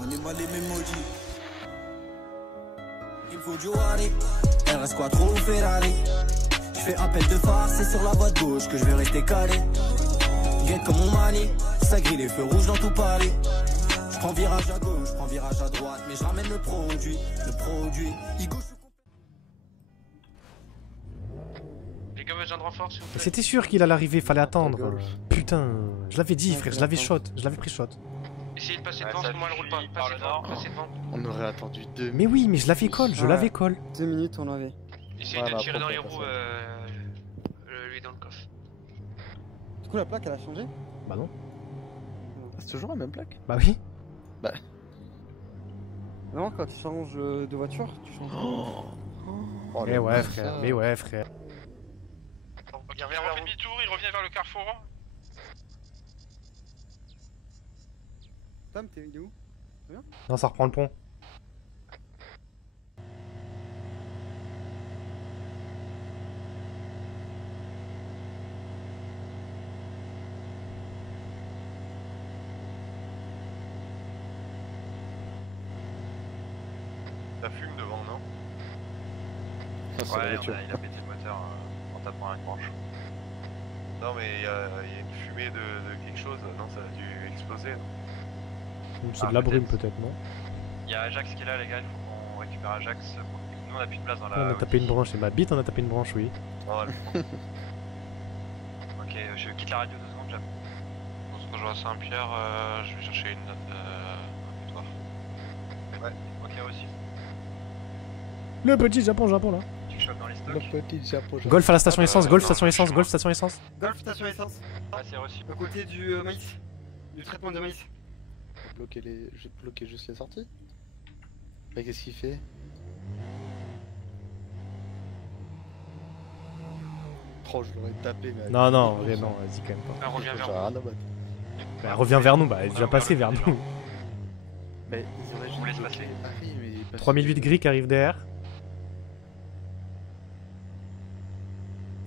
On est mal aimé maudit. Il me faut du Wally, RS Quattro ou Ferrari. Je fais appel de phare, c'est sur la voie de gauche que je vais rester calé. Guette comme mon Mali, ça grille les feux rouges dans tout Paris. Je prends virage à gauche, je prends virage à droite, mais je ramène le produit, Igo, Les gars, besoin de renfort s'il vous plaît. C'était sûr qu'il allait arriver, fallait attendre. Putain, je l'avais dit frère, je l'avais shot, je l'avais pris shot. Essayez de passer devant parce que moi elle roule pas. Passez devant, passez devant. On aurait attendu 2 Mais oui, mais je l'avais call, je l'avais call. 2 minutes on l'avait. Essayez de tirer dans les roues lui dans le coffre. Du coup la plaque elle a changé? Bah non. C'est toujours la même plaque? Bah oui. Bah. Non, quand tu changes de voiture, tu changes. Oh, mais ouais frère, mais ouais frère. Il refait demi-tour, il revient vers le carrefour. Tom, il est où? Non, ça reprend le pont. Ça fume devant, non? Ouais, il a pété le moteur en tapant une branche. Non mais il y a une fumée de quelque chose, non ça a dû exploser. C'est de la brume peut-être, non? Il y a Ajax qui est là les gars, il faut qu'on récupère Ajax. Nous on a plus de place dans la... On a tapé une branche, c'est ma bite, on a tapé une branche, oui. Oh, ok, je quitte la radio 2 secondes, j'aime. On se rejoint à Saint-Pierre, je vais chercher une note victoire. Ouais, ok aussi. Le petit Japon là. Tu chopes dans les stocks. Le petit Japon. Golf à la station essence, golf station essence, golf station essence. Golf station essence. Ah c'est reçu. À côté du maïs. Du traitement de maïs. J'ai bloqué juste les sorties. Mais qu'est-ce qu'il fait? Oh, je l'aurais tapé, mais... Non, non, vrai, non, vas-y quand même pas. Elle revient vers nous. Bah, reviens vers nous, bah, elle est déjà passée vers nous. Mais ils auraient vous laisse passer. Ah oui, mais... 3008 gris qui arrive derrière.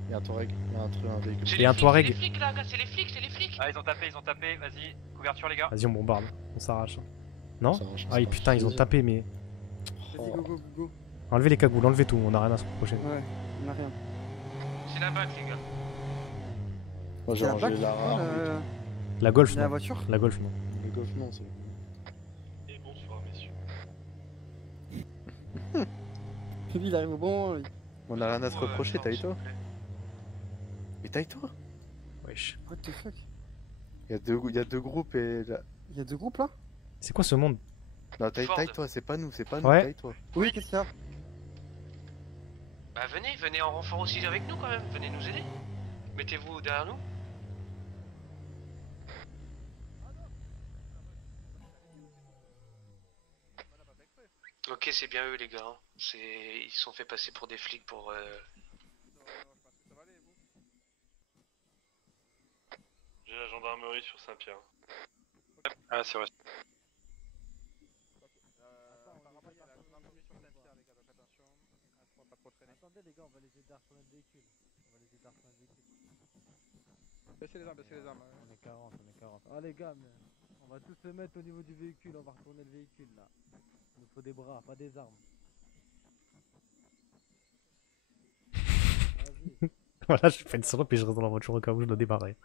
Il y a un Touareg, il y a un véhicule. Et un Touareg. C'est les flics là, gars, c'est les flics. Ah ils ont tapé, vas-y, couverture les gars. Vas-y, on bombarde, on s'arrache. Non? Ça marche, Ah oui, putain, ils ont tapé, mais... Vas-y, go, go. Enlevez les cagoules, enlevez tout, on a rien à se reprocher. Ouais, on a rien. C'est la bague les gars. Moi j'ai La rangé plaque, la rare. La Golf, la non. voiture. La Golf, non. Le golf, non, c'est... Et bonsoir messieurs. Lui il arrive au bon moment. On a rien à se reprocher, Taito. Mais Taito? Wesh. What the fuck? Il y a deux groupes et... Il y a 2 groupes là? C'est quoi ce monde? Non, Ford. taille-toi, c'est pas nous, Ouais. taille-toi. Oui, qu'est-ce qu'il y a? Bah venez en renfort aussi avec nous quand même, venez nous aider. Mettez-vous derrière nous. Ok, c'est bien eux les gars. Hein. Ils se sont fait passer pour des flics pour... J'ai la gendarmerie sur Saint-Pierre. Ah c'est vrai. Attendez les gars, on va les aider à retourner le véhicule. Baissez les armes, On est 40. Ah les gars, mais on va tous se mettre au niveau du véhicule, on va retourner le véhicule là. Il nous faut des bras, pas des armes. Vas-y. Voilà, je fais une salope et je reste dans la voiture au cas où je dois débarrer.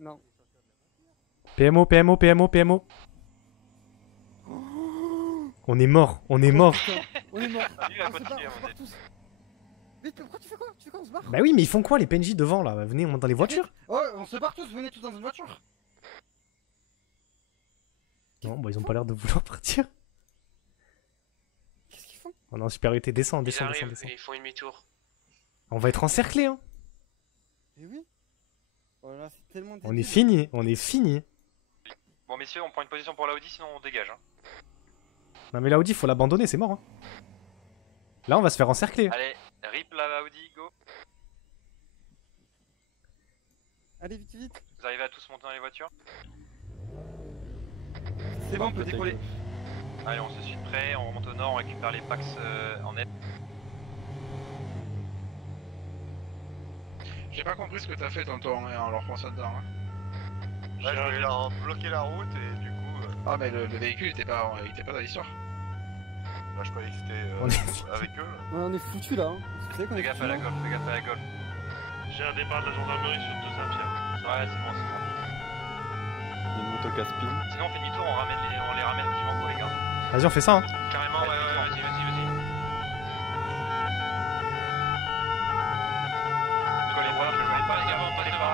Non. PMO, PMO, PMO, PMO. On est mort, on est mort. On est mort. Lui, il a On se barre, continué, on se barre tous. Vite, pourquoi tu fais quoi? Tu fais quoi? On se barre? Bah oui, mais ils font quoi les PNJ devant là? Bah, venez, on monte dans les voitures. Ouais, on se barre tous, venez tous dans une voiture. Non, bah ils ont pas l'air de vouloir partir. Qu'est-ce qu'ils font? On est en supériorité, descend, Ils descend, arrivent descend. et ils font une demi-tour. On va être encerclés, hein. Mais oui. Oh là là, c'est tellement On est débile. fini, on est fini. Bon messieurs, on prend une position pour l'Audi sinon on dégage. Hein. Non mais l'Audi, faut l'abandonner, c'est mort. Hein. Là, on va se faire encercler. Allez, rip la Audi, go. Allez, vite, vite. Vous arrivez à tous monter dans les voitures? C'est bon, on peut décoller. Allez, on se suit de près, on remonte au nord, on récupère les packs en net. J'ai pas compris ce que t'as fait tantôt en leur fonçant dedans. Hein. Ouais, je voulais leur bloquer la route et du coup. Ah, mais le véhicule il était pas dans l'histoire. Là, je croyais que On c'était avec eux. Là. Ouais, on est foutu là. Hein. Vous savez qu'on Fais est gaffe foutus, à la hein. golf, fais gaffe à la golf. J'ai un départ de la gendarmerie sur 2 Saint-Pierre. Ouais, c'est bon, c'est bon. Une moto casse-pile. Sinon, on fait demi-tour, on les ramène au Divanco, les gars. Vas-y, on fait ça, hein. Carrément, ouais, vas-y. Collez pas, les gars,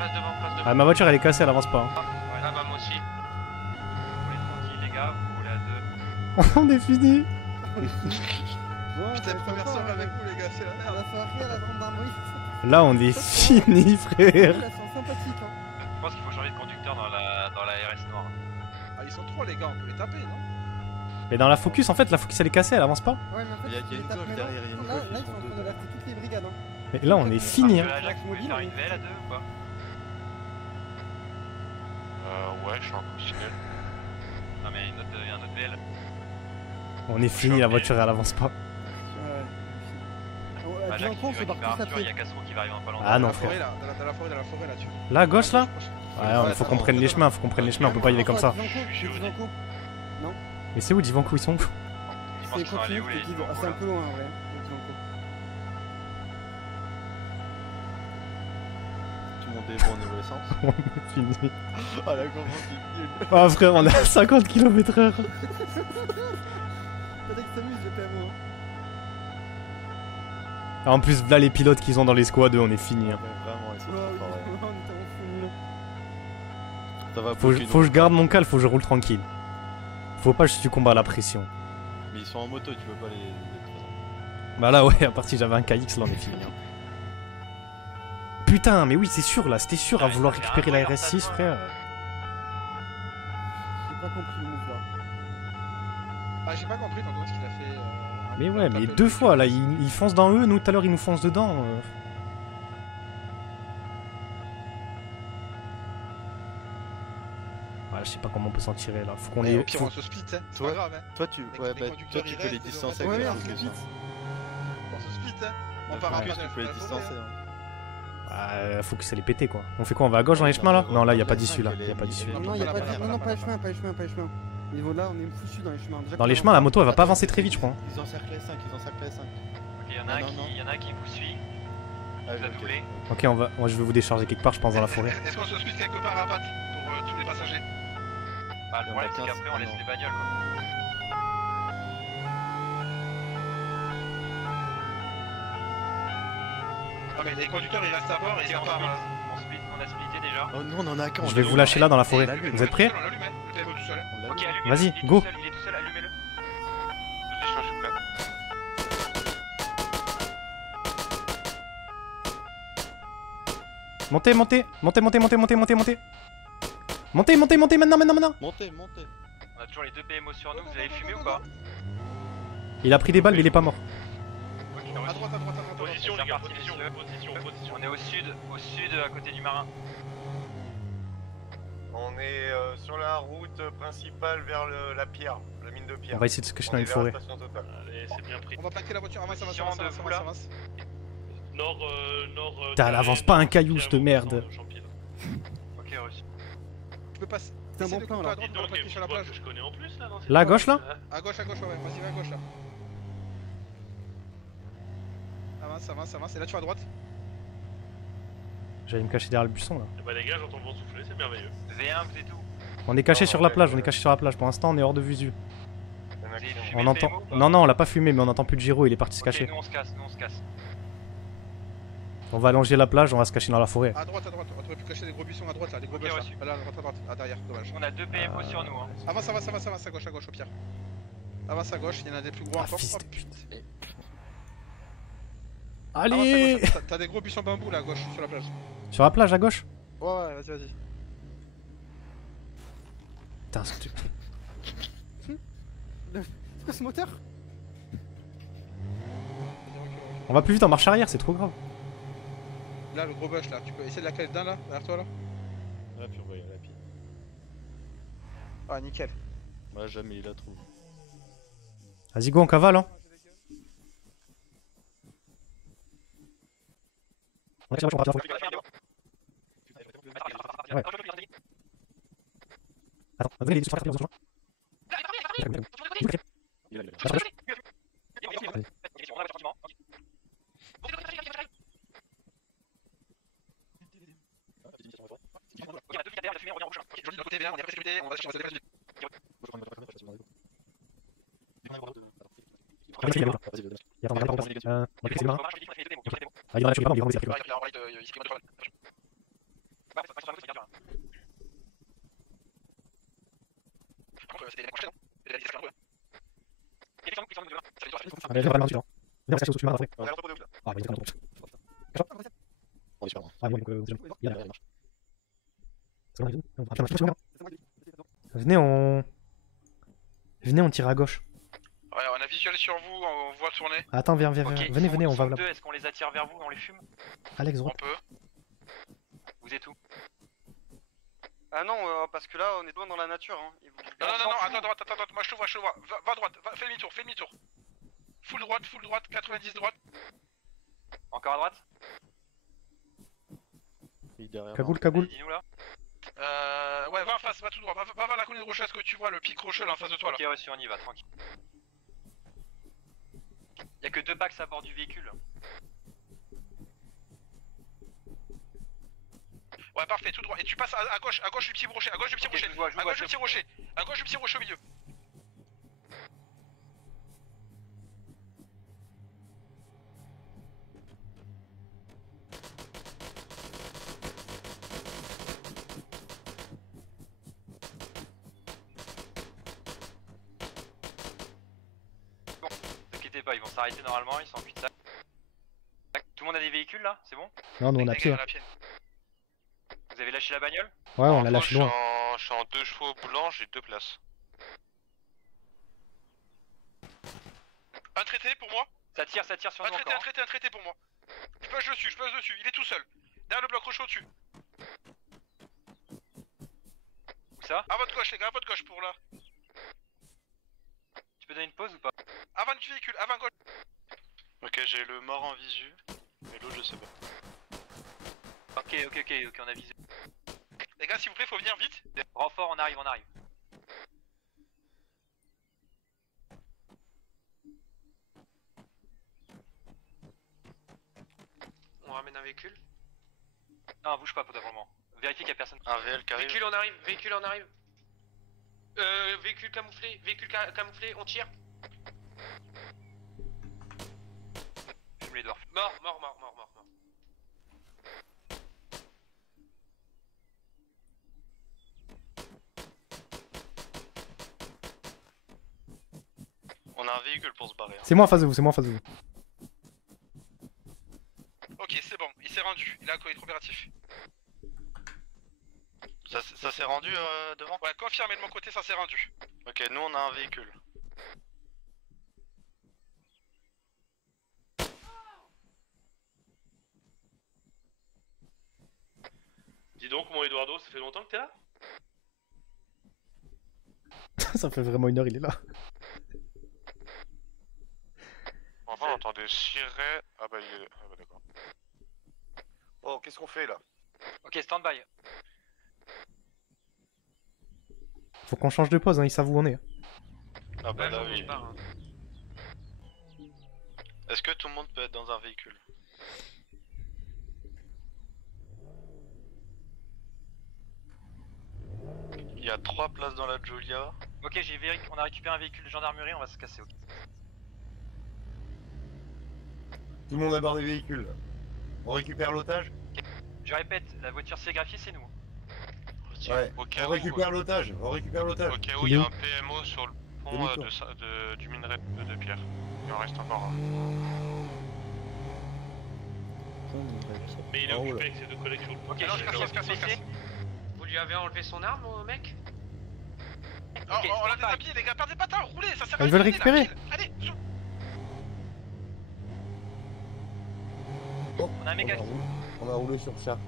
passe devant. Ah, ma voiture elle est cassée, elle avance pas. Hein. Ah bah moi aussi. Vous voulez tranquille, les gars, vous roulez à 2. On est fini. Bon, Putain, ça première sent soirée pas, avec vous, les gars, c'est la hein. merde. La soirée à la gendarmerie. Là, on est fini, frère. Elles sont sympathiques. Hein. Je pense qu'il faut changer de conducteur dans la RS noire. Ah, ils sont 3, les gars, on peut les taper, non? Mais dans la Focus, en fait, la Focus elle est cassée, elle avance pas. Ouais, mais en fait, Il y a tu une les tapes golf maintenant. derrière, il y a une Là, golf, ils ils sont en sont train de deux. alerter toutes les brigades. Hein. Mais là, on est fini, hein. Parce que là, Jacques, vous pouvez faire une VL à 2 ou pas? Ouais, je suis en conditionnel. Non, mais il y a un autre VL. On est fini, la voiture elle avance pas. Ouais. Bah, À Jacques, Divanco, on si se tu veux barre tous à récupérer un tueur, il y pied. a Castro qui va arriver en pas longtemps. Ah non, Dans la frère. forêt, là, dans la forêt, là, tu. Là, à gauche, là Ouais, Ouais, faut qu'on prenne les chemins, faut qu'on prenne les chemins, on peut pas y aller comme ça. Divanco. Mais c'est où Divanco, ils sont où? Dimanche, C'est tu vas aller continu, où les Divanco, c'est un là peu loin en vrai. Divanco. Tout le monde est bon au niveau essence. On est fini. Ah la comment c'est nul. Ah, frère, on est à 50 km/h. Faudrait que s'amuse le PMO. En plus, là, les pilotes qu'ils ont dans les squads, on est fini. Hein. Ouais, vraiment, ils sont Oh, trop forts, on ouais. était en fou. Ça va Faut bloquer, que je donc. garde mon calme, faut que je roule tranquille. Faut pas que je succombe à la pression. Mais ils sont en moto, tu peux pas les. Bah là, ouais, à partir j'avais un KX, là, on est fini. Hein. Putain, mais oui, c'est sûr, là, c'était sûr à vouloir récupérer la RS6, frère. J'ai pas compris le move là. Ah, j'ai pas compris tantôt ce qu'il a fait. Mais ouais, mais 2 fois, là, ils foncent dans eux, nous, tout à l'heure, ils nous foncent dedans. Ouais, je sais pas comment on peut s'en tirer, là. Faut qu'on Au les... pire, faut- on se split, hein. C'est Ouais. pas grave, hein. Toi tu. Les- Ouais, les bah conducteurs, toi tu ils peux les restent, distancer ils avec Ouais, la merde, focus. vite. On se split, hein. On La part focus, après. tu peux les distancer. Hein. Faut que ça les péter, quoi. On fait quoi? On va à gauche dans les chemins, là? Non, là, y a pas d'issue, là. Y a pas d'issue. Non, non, y a pas de non, non, pas les chemins, pas les chemins, pas les chemins. Au niveau là, on est foutu dans les chemins. Déjà Dans qu'on les est chemins, en- la moto, elle va pas avancer très vite, je crois. Ils encerclent les 5, ils encerclent les 5. Ok, il y en a un qui vous suit, Ah, vous a ok. doublé. Ok, on va... Moi, je vais vous décharger quelque part, je pense, dans la forêt. Est-ce qu'on se split quelque part à patte pour tous les passagers? Bah, le Il y en a problème, c'est 15, qu'après, on laisse non. les bagnoles, quoi. Ah, mais les conducteurs ils restent à bord et ça part. On a splitté déjà. Oh non, on en a qu'un. Je vais vous lâcher là, dans la forêt. Vous êtes prêts? On l'allume, hein. Le PMO tout seul. hein. On l'a Ok, vu. allumez-le. Vas-y, il est go. tout seul, il est tout seul, allumez-le. Je change de place. Montez, montez, montez, montez, montez, montez, montez, montez. Montez, montez, montez, maintenant, maintenant, maintenant. Montez, montez. On a toujours les 2 PMO sur nous, vous avez fumé ou pas? Il a pris des balles, mais il est pas mort. Ok, À droite, à droite, à droite. Position, C'est les gars, reparti, position, messieurs. position, position. On est au sud, à côté du marin. On est sur la route principale vers la pierre, la mine de pierre. On va essayer de se cacher On dans est une vers la forêt. station Total. Allez, c'est bien pris. On va plaquer la voiture, avance, avance, Position avance, de avance, vous, là. avance. Nord. Putain, elle avance pas un caillou, cette merde. Ok, reçu. Tu peux passer. C'est un Essaye bon de plan couper là. à droite pour la plaquer sur la plage. Je connais en plus là. Là, à gauche, là? À gauche, ouais, vas-y, va à gauche là. Avance, avance, avance, et là tu vas à droite. J'allais me cacher derrière le buisson, là. Bah les gars, j'entends le vent souffler, c'est merveilleux. V1, vous êtes où? On est caché Non, sur la ouais, plage, ouais. on est caché sur la plage. Pour l'instant, on est hors de visu. Il y en a Vous avez qui ont- fumé On le entend... PMO ou pas? Non, non, on l'a pas fumé, mais on entend plus de gyro, il est parti se Ok, cacher. nous on se casse, nous on se casse. On va allonger la plage, on va se cacher dans la forêt. À droite, on aurait pu cacher des gros buissons à droite là, des gros Ok, buissons reçu. là. Là, à droite, à derrière, dommage. On a 2 PMO sur nous, hein. Avance, avance, avance, avance, à gauche au pire. Avance à gauche, il y en a des plus gros Ah, encore. fils Oh, de putain. Allez! Avance à gauche, t'as des gros buissons bambou là à gauche, sur la plage. Sur la plage, à gauche? Ouais, ouais, vas-y, vas-y. Putain, ce truc. C'est quoi ce moteur? On va plus vite en marche arrière, c'est trop grave. Là, le gros bush là, tu peux essayer de la caler dedans là, derrière toi là. Ah, puis on va y aller à pied. Ah, nickel. Moi, jamais il la trouve. Vas-y, go, on cavale, hein. On va tirer la voiture, on va tirer la voiture. Ouais. Attends, venez les deux sur la carte, Allez, viens, viens, viens, cache sous après. Ah, mais il est on est super loin. Ah, ouais, donc, il y a la Venez, on tire à gauche. Ouais, on a visuel sur vous, on voit tourner. Attends, viens, Ok, venez, on va là. Est-ce qu'on les attire vers vous, on les fume? Alex, On droite. peut. Vous êtes où? Ah non, parce que là on est loin dans la nature. Hein. Non, attends, moi je te vois, va à droite, fais demi-tour. Full droite, 90 droite. Encore à droite? Il est derrière. Cagoule. Dis-nous là. Ouais, va en face, va tout droit, va vers la colline rocheuse que tu vois, le pic rocheux là en face de toi là. Ok, ouais, si on y va, tranquille. Y'a que 2 packs à bord du véhicule. Ouais, parfait, tout droit. Et tu passes à gauche du petit rocher, à gauche du petit rocher, à gauche du petit rocher au milieu. Bon, t'inquiétez pas, ils vont s'arrêter normalement, ils sont en cul-de-sac. Tout le monde a des véhicules là, c'est bon? Non, nous on a pied. Vous avez lâché la bagnole? Ouais, on l'a lâché loin. Je suis en 2 chevaux blancs, j'ai 2 places. Un traité pour moi. Ça tire sur nous encore. Un traité pour moi. Je pose dessus, il est tout seul. Derrière le bloc rocher au-dessus. Où ça? À votre gauche les gars, à votre gauche pour là. Tu peux donner une pause ou pas? Avant du véhicule, avant gauche. Ok, j'ai le mort en visu, mais l'autre je sais pas. Ok, on a visé. Les gars, s'il vous plaît, faut venir vite. Renfort, on arrive. On ramène un véhicule. Non, bouge pas potentiellement. Vérifie qu'il y a personne. Un VL qui arrive. Véhicule en arrive. Véhicule camouflé, on tire. Fume les dehors. Mort. On a un véhicule pour se barrer. C'est moi en face de vous, Ok, c'est bon, il s'est rendu, il a un coopératif. Ça s'est rendu devant? Ouais, confirmé de mon côté, ça s'est rendu. Ok, nous on a un véhicule. Dis donc, mon Eduardo, ça fait longtemps que t'es là? Ça fait vraiment 1 heure, il est là. Enfin, on entend des sirènes. Ah bah il est... Ah bah d'accord. Oh, qu'est-ce qu'on fait là? Ok, stand-by. Faut qu'on change de pause, hein, ils savent où on est. Ah bah Ouais, là bon, oui. je pars, hein. Est-ce que tout le monde peut être dans un véhicule? Il y a 3 places dans la Giulia. Ok, on a récupéré un véhicule de gendarmerie, on va se casser. Ok. Tout le monde est dans les véhicules. On récupère l'otage? Je répète, la voiture sérigraphiée c'est nous. Ouais, on récupère l'otage, Au cas où il y a un PMO sur le pont du minerai de pierre. Il en reste encore un. Mais il est occupé avec ses 2 collègues sur le pont. Ok, on se casse. Vous lui avez enlevé son arme au mec? Oh, on l'a déshabillé les gars, perdez pas de temps, roulez, ça sert à rien. Ils veulent récupérer. Allez, On a un méga. On a roulé sur le chat.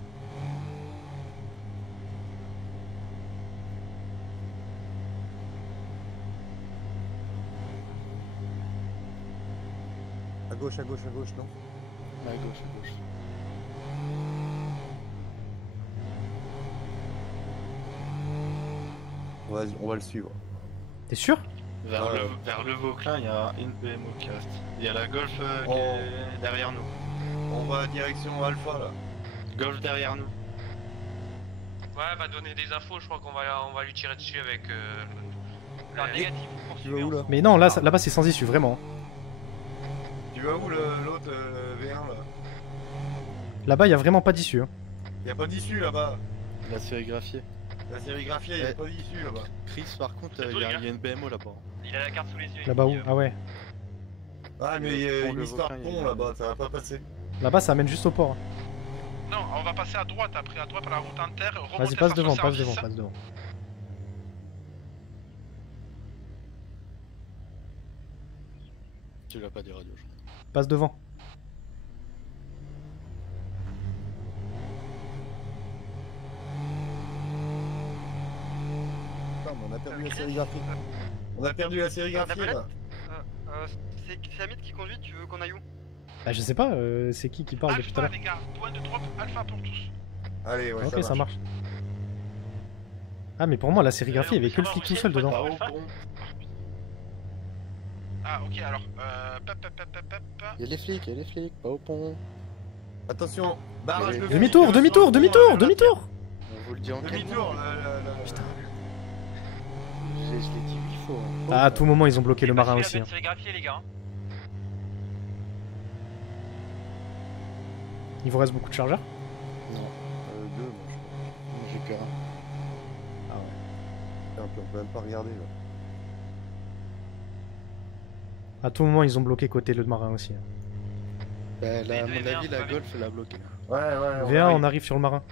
À gauche, non? À gauche. On va le suivre. T'es sûr? Vers le Vauclin, il y a une BMO qui reste. Il y a la Golf qui est derrière nous. On va direction Alpha là. Golf derrière nous. Ouais, va donner des infos, je crois qu'on va lui tirer dessus avec... Alors, négatif, Tu vas où là? Mais non, là-bas c'est sans issue, vraiment. Tu vas où l'autre V1 là? Là-bas, il y a vraiment pas d'issue. Hein. Y a pas d'issue là-bas. La sérigraphie. La sérigraphie, y a pas d'issue là-bas. Chris, par contre, il y a une BMO là-bas. Il a la carte sous les yeux. Là-bas où? Ah ouais. Ah mais y a une histoire de pont là-bas, ça va pas passer. Là-bas, ça amène juste au port. Non, on va passer à droite après, à droite par la route inter. Vas-y, passe devant, passe devant. Tu l'as pas dit radio, je crois. Passe devant. Putain, mais on a perdu la sérigraphie. On a perdu la sérigraphie là. C'est Hamid qui conduit, tu veux qu'on aille où? Bah, je sais pas, c'est qui parle depuis tout à Alpha l'heure? les gars, point de drop, Alpha pour tous. Allez, ouais, Ok, ça marche. Ah, mais pour moi, la sérigraphie, il y avait que le flic tout seul dedans. Ah ok, alors, Y'a les flics, pas au pont. Attention, barrage de Demi-tour! On vous le dit en demi-tour, Putain. Je l'ai dit 8 fois. Hein. Ah, à tout moment, ils ont bloqué le marin aussi. Hein. Sérigraphié, les gars. Il vous reste beaucoup de chargeurs? Non, 2 moi je crois. Moi j'ai que 1. Ah ouais. On peut même pas regarder là. À tout moment, ils ont bloqué côté le marin aussi. Hein. Bah là, à mon avis, la Golf elle a bloqué. Ouais. V1, on arrive sur le marin.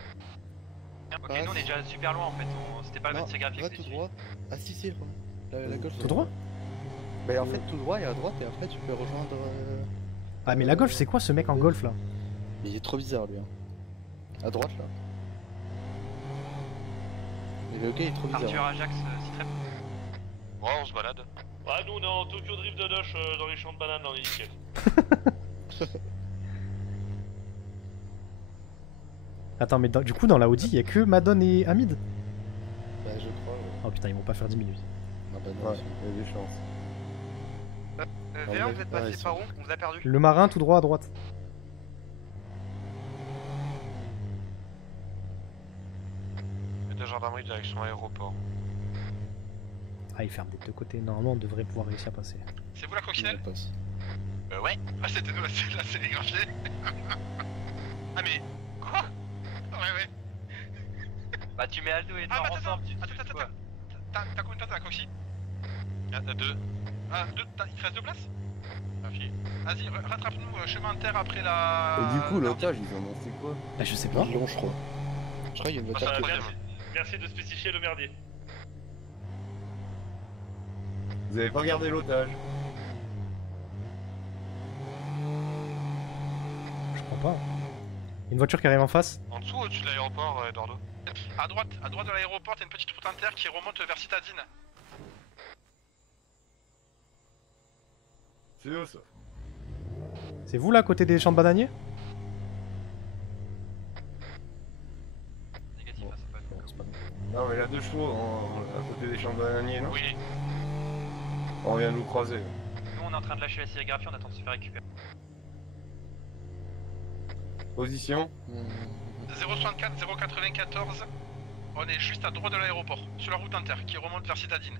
Ok, nous on est déjà super loin en fait. C'était pas le même sérigraphié. Va tout droit. Ah si, la Golf. Tout droit? Bah en fait, tout droit et à droite, et après tu peux rejoindre. Ah, mais la golf, c'est quoi ce mec en golf là? Mais il est trop bizarre lui. Hein. À droite là. Mais le gars il est trop bizarre. Arthur Ajax, c'est très. Ouais, on se balade. Ah, nous on est en Tokyo Drift de Dosh dans les champs de bananes, on est nickel. Attends, mais du coup, dans la Audi, il y a que Madone et Hamid? Bah je crois. Ouais. Oh putain, ils vont pas faire 10 minutes. Ah bah non. Ouais, il y a des chances. V1, vous êtes passé par où? On vous a perdu. Le marin tout droit à droite. Et de gendarmerie direction aéroport. Ah, ils ferment des deux côtés. Normalement, on devrait pouvoir réussir à passer. c'est vous la coccinelle? Passe. Ouais. Ah c'était nous la sérigraphie. Ah mais... Quoi? Ouais. Bah, tu mets Aldo et Ah Noir bah ensemble. attends. T'as combien de temps t'as la cocci? Il y en a 2. Ah, il te reste 2 places? Vas-y, rattrape-nous chemin inter après la... Et du coup, l'otage, ils ont lancé quoi? Bah, je sais pas. Long je crois. Je crois qu'il y a une voiture qui Merci de spécifier le merdier. Vous avez pas regardé l'otage? Je crois pas. Une voiture qui arrive en face. En dessous ou au-dessus de l'aéroport, Eduardo? À droite de l'aéroport, t'as une petite route inter qui remonte vers Citadine. C'est eux ça. C'est vous là, à côté des champs de bananiers? Négatif, ça peut être. Non mais il a 2 chevaux à côté des champs de bananiers, non? Oui. On vient nous croiser. Nous on est en train de lâcher la sérigraphie, on attend de se faire récupérer. Position. 064, 094, on est juste à droite de l'aéroport, sur la route inter qui remonte vers Citadine.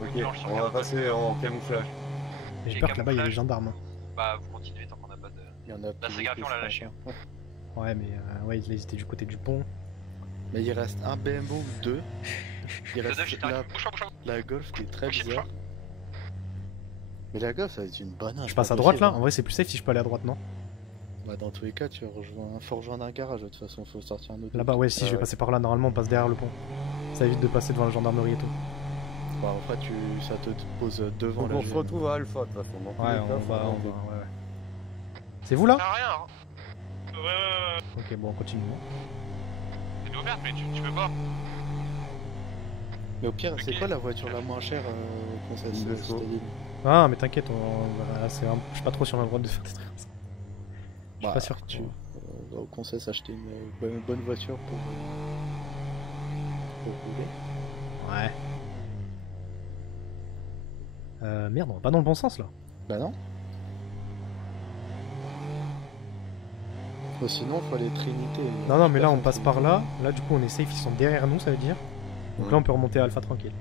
Ok, on va passer en camouflage. J'ai peur que là-bas il y ait des gendarmes. Hein. Bah, vous continuez tant qu'on n'a pas de. Il y en a La sérigraphie, on l'a lâché. Ouais, mais ouais, ils étaient du côté du pont. Mais il reste un BMW ou 2. Il reste Bouge pas. la Golf qui est très bizarre. Mais la Golf ça va être une banane. Je passe à droite là? En vrai, c'est plus safe si je peux aller à droite, non? Bah dans tous les cas, faut rejoindre un garage, de toute façon, faut sortir un autre. Là-bas, ouais, si je vais passer par là, normalement on passe derrière le pont. Ça évite de passer devant la gendarmerie et tout. Bah après, ça te pose devant la on se retrouve à Alpha de toute façon. Ouais, on va, ouais. C'est vous là? Ah rien. Ouais. Ok, bon, on continue. Elle est ouverte, mais tu peux pas. Mais au pire, c'est quoi la voiture la moins chère qu'on s'est Citadine? Ah, mais t'inquiète, je suis pas trop sur la droite de faire des trucs comme ça. Je suis pas sûr que tu... au conseil s'acheter une bonne voiture pour rouler. Ouais. Merde, on va pas dans le bon sens là. Bah non. Sinon, faut aller Trinité. Non, mais là on passe par là. Là, du coup, on est safe, ils sont derrière nous, ça veut dire. Donc là, on peut remonter à Alpha tranquille.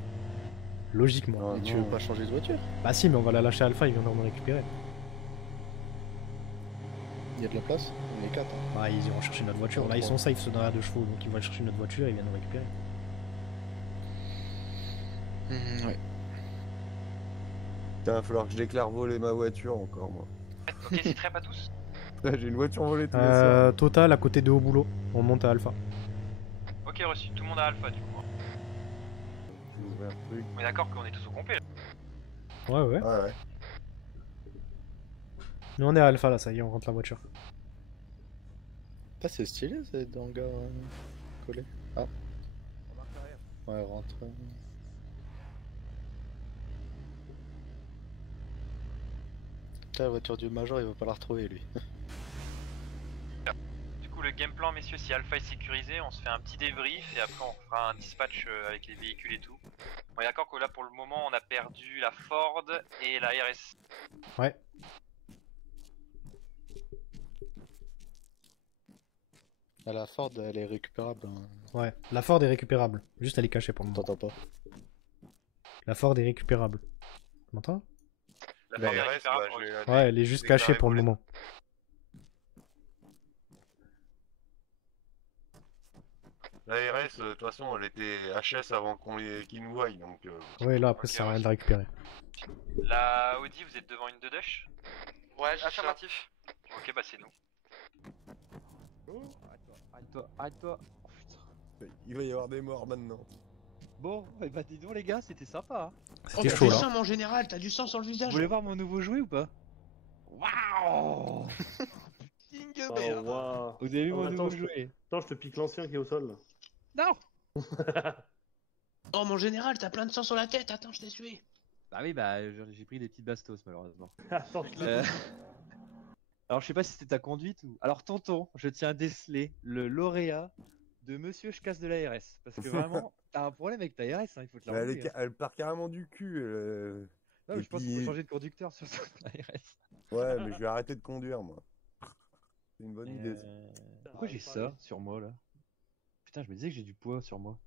Logiquement. Et tu veux pas changer de voiture? Bah si, mais on va la lâcher à Alpha, ils viendront me récupérer. Il y a de la place? On est 4. Hein. Bah ils iront chercher notre voiture. Là, ils sont safe, ceux dans la 2 chevaux, donc ils vont aller chercher notre voiture et ils viennent nous récupérer. Ouais. Putain, il va falloir que je déclare voler ma voiture encore, moi. Ok, c'est très pas tous. J'ai une voiture volée tous les soirs. Total, à côté de Haut Boulot. On monte à Alpha. Ok, reçu. Tout le monde a Alpha du coup. On est d'accord qu'on est tous au complet là. Ouais. Nous on est à Alpha là, ça y est, on rentre la voiture. Ah, c'est stylé, c'est hangar collé. Ah. Ouais, rentre. La voiture du Major, il va pas la retrouver lui. Du coup, le game plan, messieurs, si Alpha est sécurisé, on se fait un petit débrief et après on fera un dispatch avec les véhicules et tout. On est d'accord que là pour le moment on a perdu la Ford et la RS. Ouais. Ah, la Ford elle est récupérable. Hein. Ouais, la Ford est récupérable. Juste elle est cachée pour le moment. T'entends pas? La Ford est récupérable. Tu m'entends? La Ford est récupérable. Ouais, elle est juste cachée pour le moment. La RS, de toute façon, elle était HS avant qu'ils nous voient, donc... Ouais, là après ça sert à rien de la récupérer. La Audi, vous êtes devant une 2-dash? Ouais, affirmatif. Ok, bah c'est nous. Arrête-toi. Oh, putain. Il va y avoir des morts maintenant. Bon, bah dis donc les gars, c'était sympa. Hein. C'était chaud là. Sang, mon général, t'as du sang sur le visage. Vous voulez voir mon nouveau jouet ou pas? Waouh. Putain de merde. Wow. Vous avez vu mon nouveau jouet? Attends, je te pique l'ancien qui est au sol là. Non. Oh mon général, t'as plein de sang sur la tête, attends, je t'ai tué. Bah oui, bah j'ai pris des petites bastos malheureusement. Attends, Alors je sais pas si c'était ta conduite ou... Alors tonton, je tiens à déceler le lauréat de Monsieur Je casse de la RS. Parce que vraiment, t'as un problème avec ta RS, hein, il faut te la relever, elle part carrément du cul. Non, mais je pense qu'il faut changer de conducteur sur la RS. Ouais, mais je vais arrêter de conduire moi. C'est une bonne idée. Pourquoi j'ai ça sur moi là? Putain, je me disais que j'ai du poids sur moi.